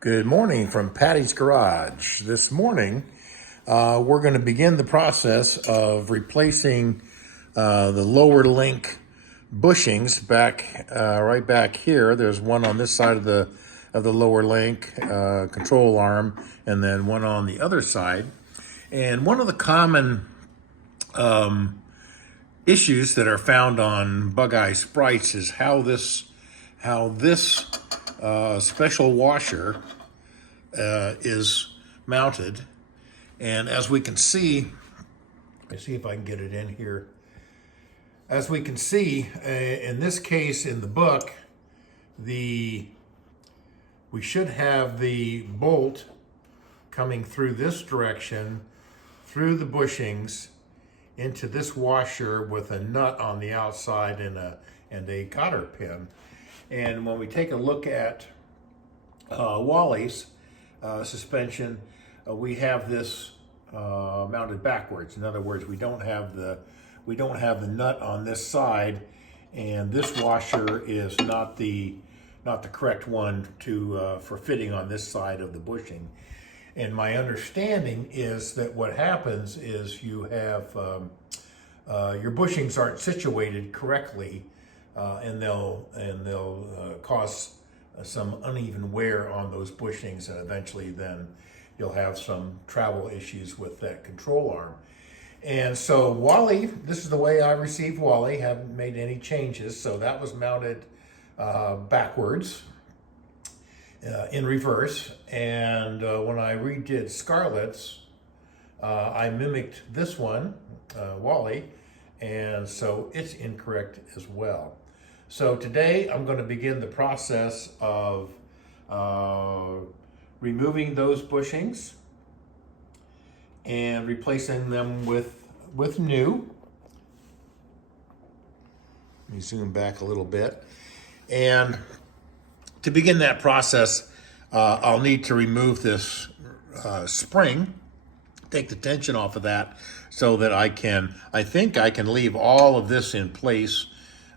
Good morning from Patty's Garage. This morning, we're going to begin the process of replacing the lower link bushings back right back here. There's one on this side of the lower link control arm, and then one on the other side. And one of the common issues that are found on Bugeye Sprites is how this special washer is mounted. And as we can see, let me see if I can get it in here. As we can see, in this case in the book, we should have the bolt coming through this direction, through the bushings, into this washer with a nut on the outside and a cotter pin. And when we take a look at Wally's suspension, we have this mounted backwards. In other words, we don't have the nut on this side, and this washer is not the correct one for fitting on this side of the bushing. And my understanding is that what happens is you have your bushings aren't situated correctly, and they'll cause some uneven wear on those bushings, and eventually then you'll have some travel issues with that control arm. And so Wally, this is the way I received Wally, haven't made any changes. So that was mounted backwards in reverse. And when I redid Scarlett's, I mimicked this one, Wally, and so it's incorrect as well. So today I'm going to begin the process of removing those bushings and replacing them with new. Let me zoom back a little bit. And to begin that process, I'll need to remove this spring, take the tension off of that so that I think I can leave all of this in place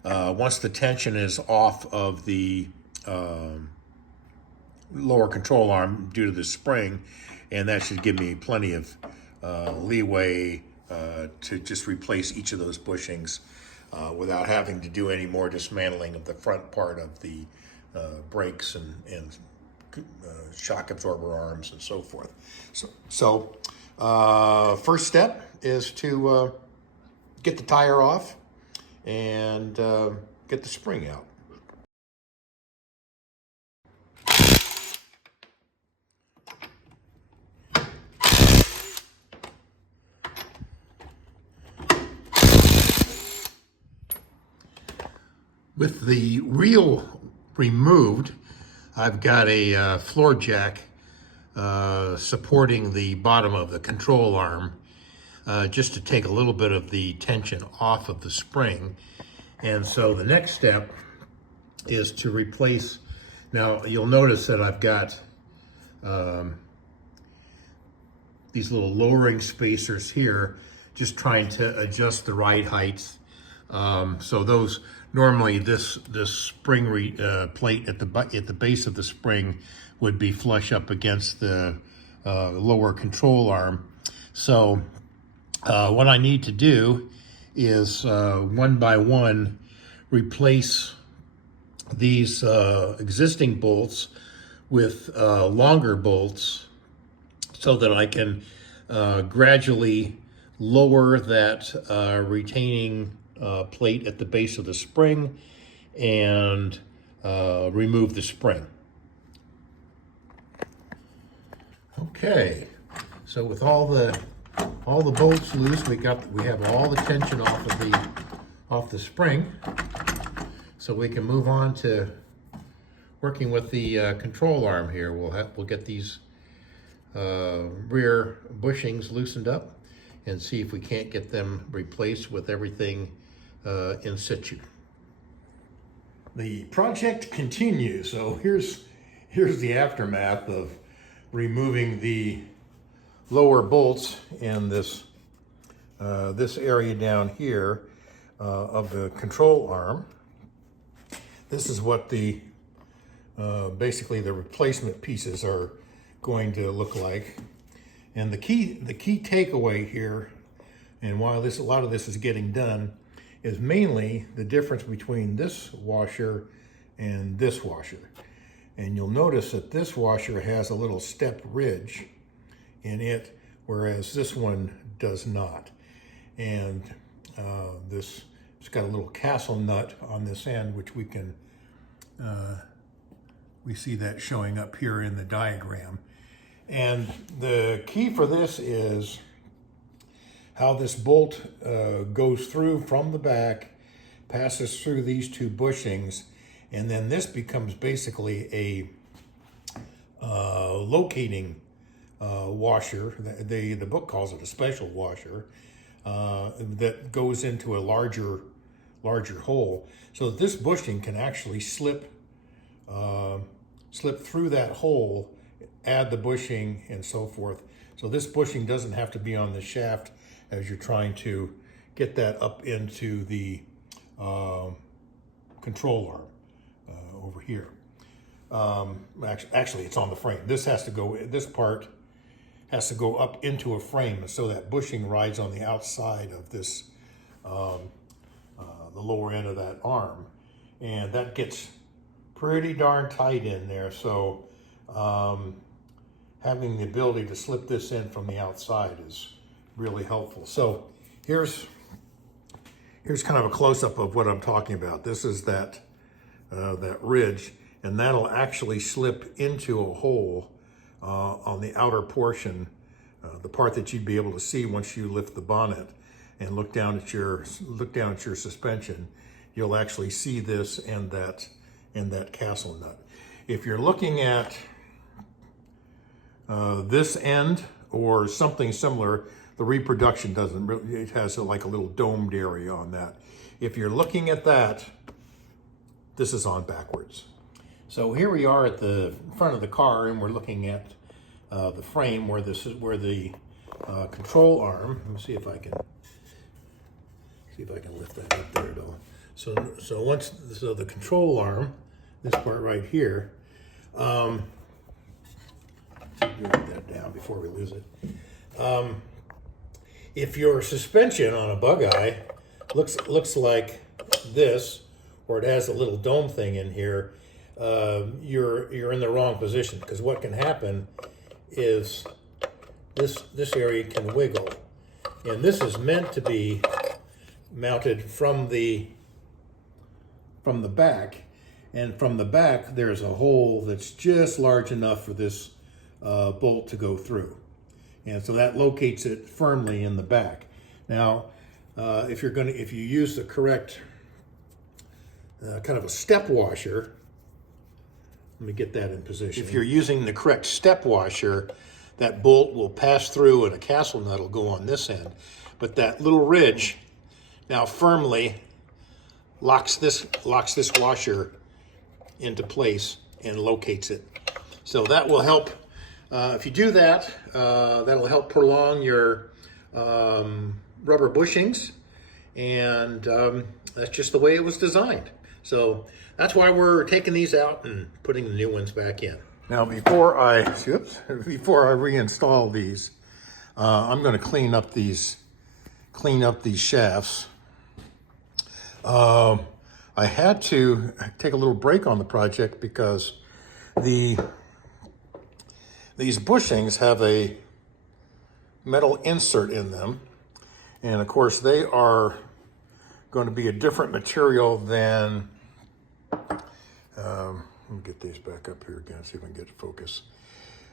once the tension is off of the lower control arm due to the spring, and that should give me plenty of leeway to just replace each of those bushings without having to do any more dismantling of the front part of the brakes and shock absorber arms and so forth. So first step is to get the tire off and get the spring out. With the wheel removed, I've got a floor jack supporting the bottom of the control arm just to take a little bit of the tension off of the spring. And so the next step is to replace. Now you'll notice that I've got these little lowering spacers here, just trying to adjust the ride heights. So those normally this spring plate at the base of the spring would be flush up against the lower control arm. So what I need to do is one by one replace these existing bolts with longer bolts so that I can gradually lower that retaining plate at the base of the spring and remove the spring. Okay, so with all the bolts loose, we have all the tension off the spring, so we can move on to working with the control arm here. We'll get these rear bushings loosened up and see if we can't get them replaced with everything in situ. The project continues. So here's the aftermath of removing the lower bolts in this area down here of the control arm. This is what the basically the replacement pieces are going to look like. And the key takeaway here, and while a lot of this is getting done, is mainly the difference between this washer and this washer. And you'll notice that this washer has a little step ridge in it, whereas this one does not. And it's got a little castle nut on this end, which we can, we see that showing up here in the diagram. And the key for this is how this bolt goes through from the back, passes through these two bushings, and then this becomes basically a locating washer. The book calls it a special washer that goes into a larger hole, so that this bushing can actually slip through that hole, add the bushing, and so forth. So this bushing doesn't have to be on the shaft as you're trying to get that up into the control arm over here. Actually, it's on the frame. This part has to go up into a frame, so that bushing rides on the outside of this, the lower end of that arm, and that gets pretty darn tight in there. So having the ability to slip this in from the outside is really helpful. So here's kind of a close-up of what I'm talking about. This is that ridge, and that'll actually slip into a hole on the outer portion, the part that you'd be able to see once you lift the bonnet and look down at your suspension. You'll actually see this and that castle nut. If you're looking at this end or something similar, the reproduction doesn't really, it has like a little domed area on that. If you're looking at that, this is on backwards. So here we are at the front of the car, and we're looking at the frame where the control arm. Let me see if I can lift that up there at all. So the control arm, this part right here. Move that down before we lose it. If your suspension on a Bugeye looks like this, or it has a little dome thing in here, you're in the wrong position, because what can happen is this area can wiggle, and this is meant to be mounted from the back, and from the back there's a hole that's just large enough for this bolt to go through, and so that locates it firmly in the back. Now, if you use the correct kind of a step washer, let me get that in position. If you're using the correct step washer, that bolt will pass through and a castle nut will go on this end, but that little ridge now firmly locks this washer into place and locates it. So that will help. If you do that, that'll help prolong your rubber bushings, and that's just the way it was designed. So that's why we're taking these out and putting the new ones back in. Now, before I reinstall these, I'm going to clean up these shafts. I had to take a little break on the project because these bushings have a metal insert in them, and of course they are going to be a different material than, let me get these back up here again, see if I can get it focus.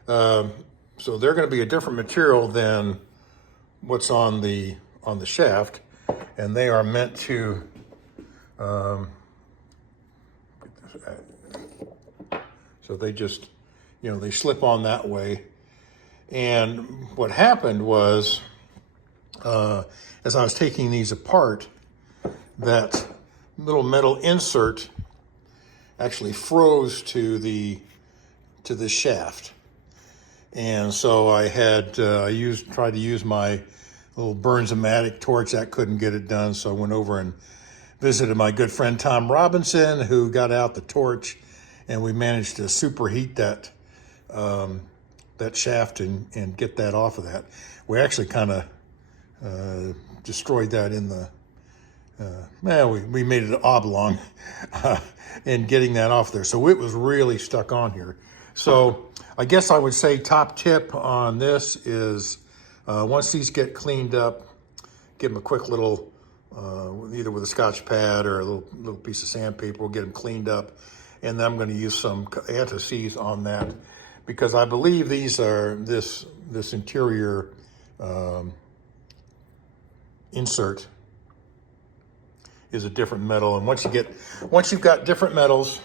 So they're going to be a different material than what's on the shaft, and they are meant to so they just, they slip on that way. And what happened was, as I was taking these apart, that little metal insert actually froze to the shaft. And so I had tried to use my little Burns-O-Matic torch. That couldn't get it done, so I went over and visited my good friend Tom Robinson, who got out the torch and we managed to superheat that that shaft and get that off of that. We actually kind of destroyed that in the, we made it oblong in getting that off there. So it was really stuck on here. So I guess I would say top tip on this is once these get cleaned up, give them a quick little, either with a Scotch pad or a little piece of sandpaper, we'll get them cleaned up. And then I'm going to use some anti-seize on that, because I believe these are this interior insert is a different metal, and once you've got different metals,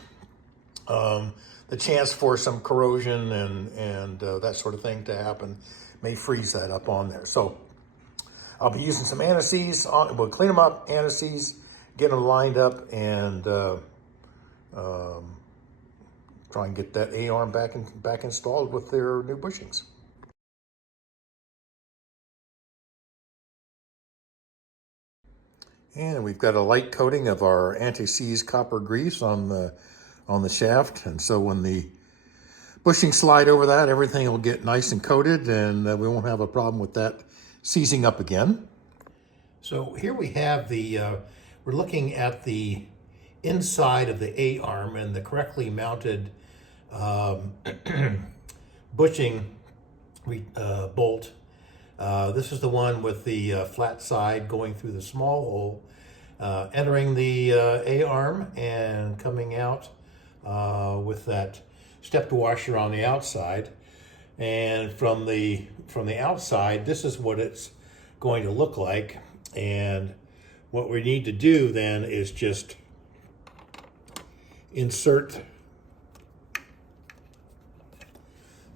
the chance for some corrosion and that sort of thing to happen may freeze that up on there. So I'll be using some anti-seize on. We'll clean them up, anti-seize, get them lined up, and try and get that A-arm back installed with their new bushings. And we've got a light coating of our anti-seize copper grease on the shaft, and so when the bushings slide over that, everything will get nice and coated, and we won't have a problem with that seizing up again. So here we have we're looking at the inside of the A-arm and the correctly mounted bushing bolt. This is the one with the flat side going through the small hole, entering the A-arm and coming out with that stepped washer on the outside. And from the outside, this is what it's going to look like. And what we need to do then is just insert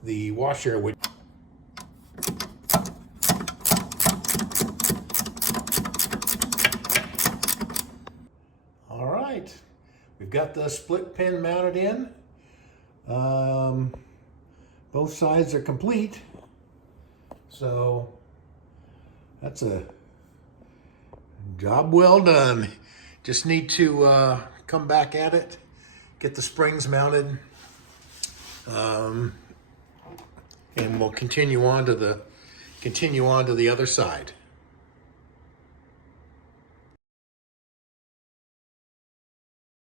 the washer. All right, we've got the split pin mounted in. Both sides are complete. So that's a job well done. Just need to come back at it, get the springs mounted, and we'll continue on to the other side.